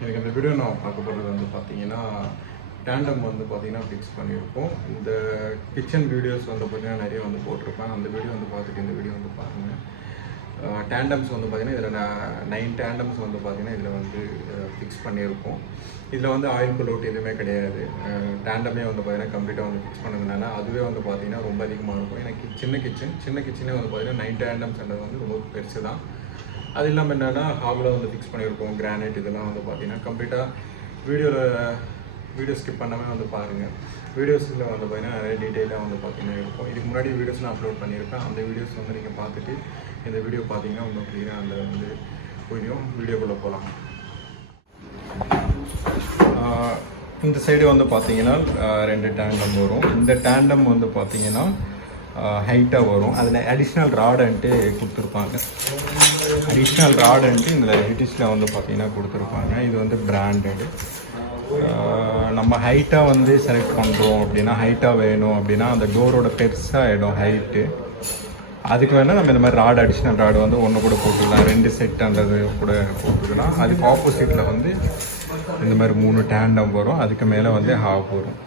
எனக்கு இந்த வீடியோ நான் பார்க்க போகிறது வந்து பார்த்தீங்கன்னா டேண்டம் வந்து பார்த்தீங்கன்னா ஃபிக்ஸ் பண்ணியிருக்கோம். இந்த கிச்சன் வீடியோஸ் வந்து பார்த்தீங்கன்னா நிறைய வந்து போட்டிருப்பேன். அந்த வீடியோ வந்து பார்த்துட்டு இந்த வீடியோ வந்து பாருங்கள். டேண்டம்ஸ் வந்து பார்த்தீங்கன்னா இதில் 9 டேண்டம்ஸ் வந்து பார்த்தீங்கன்னா இதில் வந்து ஃபிக்ஸ் பண்ணியிருக்கோம். இதில் வந்து ஆயில் புல் அவுட் எதுவுமே கிடையாது. டேண்டமே வந்து பார்த்தீங்கன்னா கம்ப்ளீட்டாக வந்து ஃபிக்ஸ் பண்ணதுனால அதுவே வந்து பார்த்தீங்கன்னா ரொம்ப அதிகமாக இருக்கும். எனக்கு சின்ன கிச்சனே வந்து பார்த்தீங்கன்னா 9 டேண்டம்ஸ்ன்றது வந்து ரொம்ப பெருசு தான். அது இல்லாமல் என்னென்னா ஹாபில் வந்து ஃபிக்ஸ் பண்ணியிருக்கோம். கிரானைட் இதெல்லாம் வந்து பார்த்தீங்கன்னா கம்ப்ளீட்டாக வீடியோ ஸ்கிப் பண்ணாமல் வந்து பாருங்கள். வீடியோஸில் வந்து பார்த்தீங்கன்னா நிறைய டீட்டெயிலாக வந்து பார்த்தீங்கன்னா இருக்கும். இதுக்கு முன்னாடி வீடியோஸ்லாம் அப்லோட் பண்ணியிருப்பேன். அந்த வீடியோஸ் வந்து நீங்கள் பார்த்துட்டு இந்த வீடியோ பார்த்தீங்கன்னா இன்னும் கிளியராக அந்த வந்து வீடியோக்குள்ளே போகலாம். இந்த சைடு வந்து பார்த்தீங்கன்னா 2 டேண்டம் வரும். இந்த டேண்டம் வந்து பார்த்தீங்கன்னா ஹைட்டாக வரும். அதில் அடிஷ்னல் ராடுன்ட்டு கொடுத்துருப்பாங்க. அடிஷ்னல் ராடுன்ட்டு இந்த ஹெட்டிச்சில் வந்து பார்த்தீங்கன்னா கொடுத்துருப்பாங்க. இது வந்து பிராண்டடு. நம்ம ஹைட்டாக வந்து செலக்ட் பண்ணுறோம் அப்படின்னா, ஹைட்டாக வேணும் அப்படின்னா அந்த டோரோட பெருசாகிடும் ஹைட்டு. அதுக்கு வேணால் நம்ம இந்த மாதிரி ராடு அடிஷ்னல் ராடு வந்து ஒன்று கூட போட்டுக்கலாம், 2 செட்டுன்றது கூட போட்டுக்கலாம். அதுக்கு ஆப்போசிட்டில் வந்து இந்த மாதிரி 3 டேண்டம் வரும். அதுக்கு மேலே வந்து ஹாஃப் வரும்.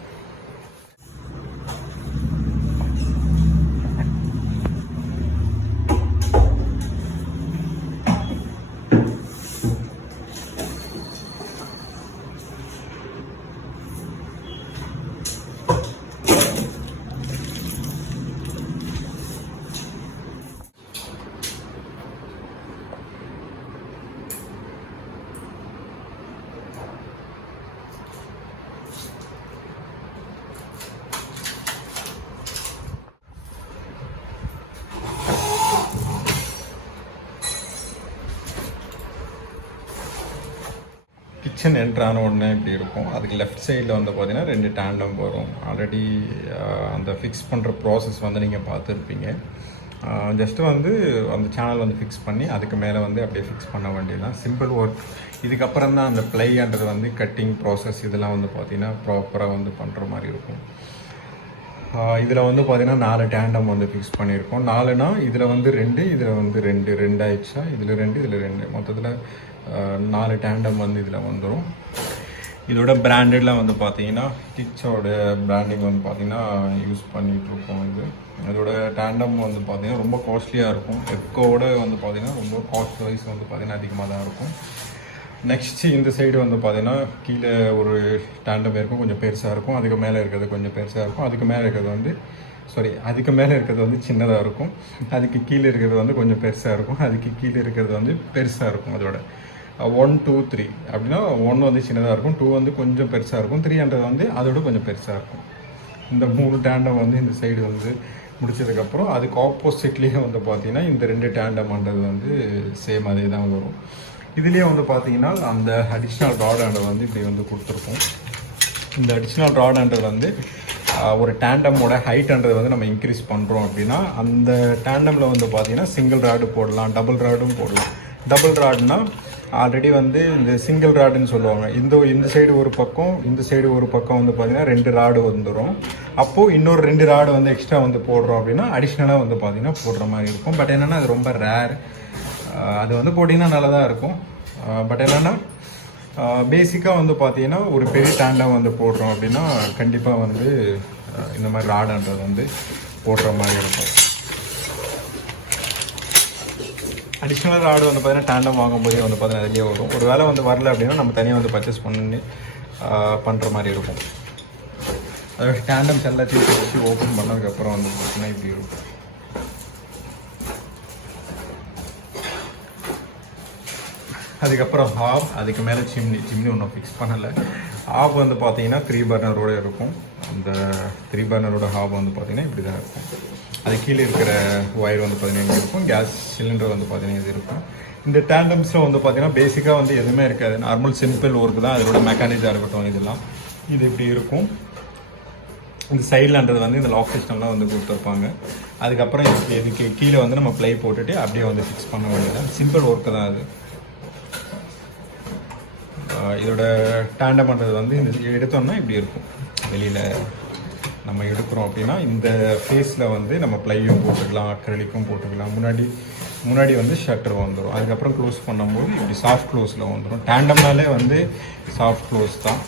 கிச்சன் என்ட்ரான உடனே இப்படி இருக்கும். அதுக்கு லெஃப்ட் சைடில் வந்து பார்த்தீங்கன்னா 2 டேண்டம் வரும். ஆல்ரெடி அந்த ஃபிக்ஸ் பண்ணுற ப்ராசஸ் வந்து நீங்கள் பார்த்துருப்பீங்க. ஜஸ்ட்டு வந்து அந்த சேனல் வந்து ஃபிக்ஸ் பண்ணி அதுக்கு மேலே வந்து அப்படியே ஃபிக்ஸ் பண்ண வேண்டியதுதான். Simple work. இதுக்கப்புறம் தான் அந்த ப்ளைன்றது வந்து கட்டிங் ப்ராசஸ் இதெல்லாம் வந்து பார்த்திங்கன்னா ப்ராப்பராக வந்து பண்ணுற மாதிரி இருக்கும். இதில் வந்து பார்த்திங்கன்னா 4 டேண்டம் வந்து ஃபிக்ஸ் பண்ணியிருக்கோம். 4னா இதில் வந்து 2, இதில் வந்து 2 ஆயிடுச்சா, இதில் 2, இதில் 2, மொத்தத்தில் 4 டேண்டம் வந்து இதில் வந்துடும். இதோட பிராண்டடில் வந்து பார்த்தீங்கன்னா ஹெட்டிச்சோட பிராண்டிங் வந்து பார்த்திங்கன்னா யூஸ் பண்ணிகிட்ருக்கோம். அதோட டேண்டம் வந்து பார்த்திங்கன்னா ரொம்ப காஸ்ட்லியாக இருக்கும். எப்கோட வந்து பார்த்திங்கன்னா ரொம்ப காஸ்ட் வைஸ் வந்து பார்த்திங்கன்னா அதிகமாக தான் இருக்கும். நெக்ஸ்ட்டு இந்த சைடு வந்து பார்த்திங்கன்னா கீழே ஒரு டேண்டம் இருக்கும், கொஞ்சம் பெருசாக இருக்கும். அதுக்கு மேலே இருக்கிறது கொஞ்சம் பெருசாக இருக்கும். அதுக்கு மேலே இருக்கிறது வந்து சின்னதாக இருக்கும். அதுக்கு கீழே இருக்கிறது வந்து கொஞ்சம் பெருசாக இருக்கும். அதுக்கு கீழே இருக்கிறது வந்து பெருசாக இருக்கும். அதோட 1, 2, 3 அப்படின்னா 1 வந்து சின்னதாக இருக்கும், 2 வந்து கொஞ்சம் பெருசாக இருக்கும், 300 வந்து அதோட கொஞ்சம் பெருசாக இருக்கும். இந்த 3 டேண்டம் வந்து இந்த சைடு வந்து முடிச்சதுக்கப்புறம் அதுக்கு ஆப்போசிட்லேயே வந்து பார்த்திங்கன்னா இந்த 2 டேண்டம்ன்றது வந்து சேம் அதே தான் வரும். இதுலேயே வந்து பார்த்திங்கன்னா அந்த அடிஷ்னல் ராடாண்டை வந்து இப்படி வந்து கொடுத்துருக்கோம். இந்த அடிஷ்னல் ராடாண்டது வந்து ஒரு டேண்டமோட ஹைட்ன்றது வந்து நம்ம இன்க்ரீஸ் பண்ணுறோம் அப்படின்னா அந்த டேண்டமில் வந்து பார்த்திங்கன்னா சிங்கிள் ராடு போடலாம், டபுள் ராடும் போடலாம். டபுள் ராடுனா ஆல்ரெடி வந்து இந்த சிங்கிள் ராடுன்னு சொல்லுவாங்க. இந்த சைடு ஒரு பக்கம், இந்த சைடு ஒரு பக்கம் வந்து பார்த்திங்கன்னா 2 ராடு வந்துடும். அப்போது இன்னொரு 2 ராடு வந்து எக்ஸ்ட்ரா வந்து போடுறோம் அப்படின்னா அடிஷ்னலாக வந்து பார்த்திங்கன்னா போடுற மாதிரி இருக்கும். பட் என்னென்னா அது ரொம்ப ரேர். அது வந்து போட்டிங்கன்னா நல்லா தான் இருக்கும். பட் என்னென்னா பேசிக்காக வந்து பார்த்தீங்கன்னா ஒரு பெரிய டேண்டம் வந்து போடுறோம் அப்படின்னா கண்டிப்பாக வந்து இந்த மாதிரி ராடுன்றது வந்து போடுற மாதிரி இருக்கும். அடிஷ்னல் ராடு வந்து பார்த்தீங்கன்னா டேண்டம் வாங்கும்போதே வந்து பார்த்தீங்கன்னா அதிலே வரும். ஒரு வேளை வந்து வரல அப்படின்னா நம்ம தனியாக வந்து பர்ச்சேஸ் பண்ணி பண்ணுற மாதிரி இருக்கும். அதோட டேண்டம்ஸ் எல்லாத்தையும் வச்சு ஓப்பன் பண்ணதுக்கப்புறம் வந்து பார்த்தீங்கன்னா இப்படி இருக்கும். அதுக்கப்புறம் ஹாப், அதுக்கு மேலே சிம்னி ஒன்றும் ஃபிக்ஸ் பண்ணலை. ஹாப் வந்து பார்த்தீங்கன்னா 3 பர்னரோடு இருக்கும். அந்த 3 பர்னரோட ஹாப் வந்து பார்த்தீங்கன்னா இப்படி தான் இருக்கும். அது கீழே இருக்கிற ஒயர் வந்து பார்த்தீங்கன்னா இருக்கும். கேஸ் சிலிண்டர் வந்து பார்த்தீங்கன்னா இது இருக்கும். இந்த டேண்டம்ஸில் வந்து பார்த்தீங்கன்னா பேசிக்காக வந்து எதுவுமே இருக்காது. நார்மல் சிம்பிள் ஒர்க்கு தான். அதோட மெக்கானிக்காக இருக்கட்டும் இதெல்லாம் இது இப்படி இருக்கும். இந்த சைட்லன்றது வந்து இந்த லாக் சிஸ்டம்லாம் வந்து கொடுத்துருப்பாங்க. அதுக்கப்புறம் இதுக்கு கீழே வந்து நம்ம ப்ளை போட்டுட்டு அப்படியே வந்து ஃபிக்ஸ் பண்ண வேண்டியது. சிம்பிள் ஒர்க்கு தான் அது. இதோட டேண்டம்ன்றது வந்து இந்த எடுத்தோம்னா இப்படி இருக்கும். வெளியில் நம்ம எடுக்கிறோம் அப்படின்னா இந்த ஃபேஸில் வந்து நம்ம ப்ளையும் போட்டுக்கலாம், அக்ரிலிக்கும் போட்டுக்கலாம். முன்னாடி முன்னாடி வந்து ஷட்டர் வந்துடும். அதுக்கப்புறம் க்ளோஸ் பண்ணும்போது இப்படி சாஃப்ட் க்ளோஸில் வந்துடும். டேண்டம்னாலே வந்து சாஃப்ட் க்ளோஸ் தான்.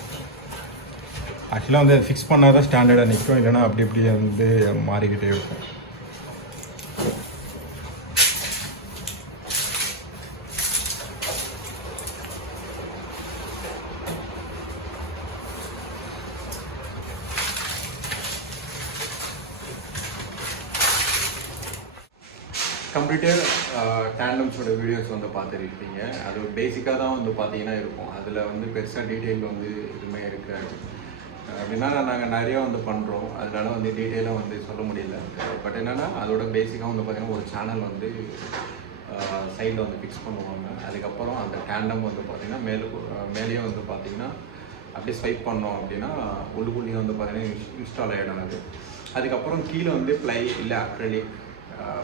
ஆக்சுவலாக வந்து ஃபிக்ஸ் பண்ணால் தான் ஸ்டாண்டர்டாக நிற்கும், இல்லைனா அப்படி இப்படி வந்து மாறிக்கிட்டே இருக்கும். கம்ப்ளீட்டர் டேண்டம்ஸோட வீடியோஸ் வந்து பார்த்துருப்பீங்க. அது பேசிக்காக தான் வந்து பார்த்தீங்கன்னா இருக்கும். அதில் வந்து பெருசாக டீட்டெயில் வந்து எதுவுமே இருக்காது. அப்படின்னா நாங்கள் நிறையா வந்து பண்ணுறோம், அதனால வந்து டீட்டெயிலாக வந்து சொல்ல முடியல. பட் என்னென்னா அதோட பேசிக்காக வந்து பார்த்திங்கன்னா ஒரு சேனல் வந்து சைடில் வந்து ஃபிக்ஸ் பண்ணுவாங்க. அதுக்கப்புறம் அந்த டேண்டம் வந்து பார்த்திங்கன்னா மேலேயே வந்து பார்த்திங்கன்னா அப்படியே ஸ்வைப் பண்ணோம் அப்படின்னா உள்ளுக்குள்ளேயே வந்து பார்த்திங்கன்னா இன்ஸ்டால் ஆகிடும். அதுக்கப்புறம் கீழே வந்து ப்ளை இல்லை அக்ரலிக்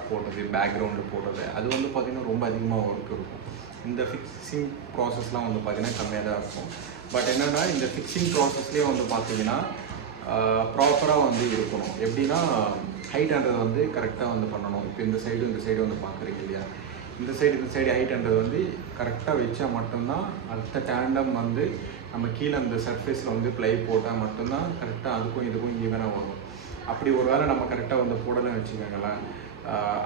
போட்டது, பேக்ரவுண்டில் போட்டது, அது வந்து பார்த்திங்கன்னா ரொம்ப அதிகமாக ஒர்க் இருக்கும். இந்த ஃபிக்ஸிங் ப்ராசஸ்லாம் வந்து பார்த்திங்கன்னா கம்மியாக தான் இருக்கும். பட் என்னென்னா இந்த ஃபிக்ஸிங் ப்ராசஸ்லேயே வந்து பார்த்திங்கன்னா ப்ராப்பராக வந்து இருக்கணும். எப்படின்னா ஹைட்ன்றது வந்து கரெக்டாக வந்து பண்ணணும். இப்போ இந்த சைடு வந்து பார்க்குறீங்க இல்லையா, இந்த சைடு ஹைட்ன்றது வந்து கரெக்டாக வச்சா மட்டும்தான் அடுத்த டேண்டம் வந்து நம்ம கீழே அந்த சர்ஃபேஸில் வந்து ப்ளை போட்டால் மட்டும்தான் கரெக்டாக அதுக்கும் இதுக்கும் ஈவனாக வரும். அப்படி ஒரு வேளை நம்ம கரெக்டாக வந்து போடலன்னு வச்சுக்கோங்களேன்,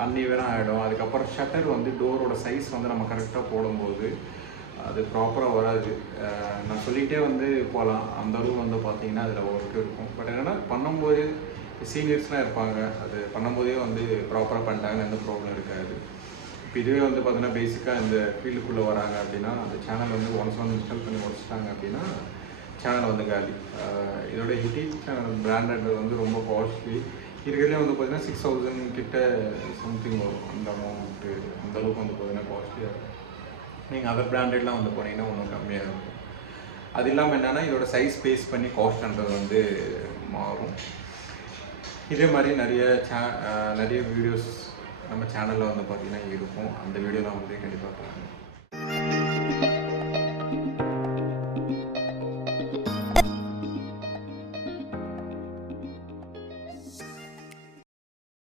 அன்ஈவனாக ஆகிடும். அதுக்கப்புறம் ஷட்டர் வந்து டோரோட சைஸ் வந்து நம்ம கரெக்டாக போடும்போது அது ப்ராப்பராக வராது. நான் சொல்லிகிட்டே வந்து போகலாம், அந்த அளவு வந்து பார்த்திங்கன்னா அதில் ஒர்க் இருக்கும். பட் என்னென்னா பண்ணும்போது சீனியர்ஸ்லாம் இருப்பாங்க, அது பண்ணும்போதே வந்து ப்ராப்பராக பண்ணிட்டாங்கன்னு எந்த ப்ராப்ளம் இருக்காது. இப்போ இதுவே வந்து பார்த்திங்கன்னா பேசிக்காக இந்த ஃபீல்டுக்குள்ளே வராங்க அப்படின்னா அந்த சேனல் வந்து ஒன்ஸ் வந்து இன்ஸ்டால் பண்ணி முடிச்சிட்டாங்க அப்படின்னா சேனல் வந்து காலி. இதோட ஹிட்டிச் சேனல் பிராண்டட் வந்து ரொம்ப காஸ்ட்லி. இருக்கிறதுலே வந்து பார்த்திங்கன்னா 6000 கிட்ட சம்திங் வரும். அந்த அமௌண்ட்டு அந்த அளவுக்கு வந்து பார்த்திங்கன்னா காஸ்ட்லியாக இருக்கும். நீங்கள் அதர் பிராண்டட்லாம் வந்து போனீங்கன்னா ஒன்றும் கம்மியாக இருக்கும். அது இல்லாமல் என்னென்னா இதோட சைஸ் பேஸ் பண்ணி காஸ்ட்ன்றது வந்து மாறும். இதே மாதிரி நிறைய வீடியோஸ் நம்ம சேனலில் வந்து பார்த்திங்கன்னா இருக்கும். அந்த வீடியோலாம் வந்து கண்டிப்பாக பாருங்கள்.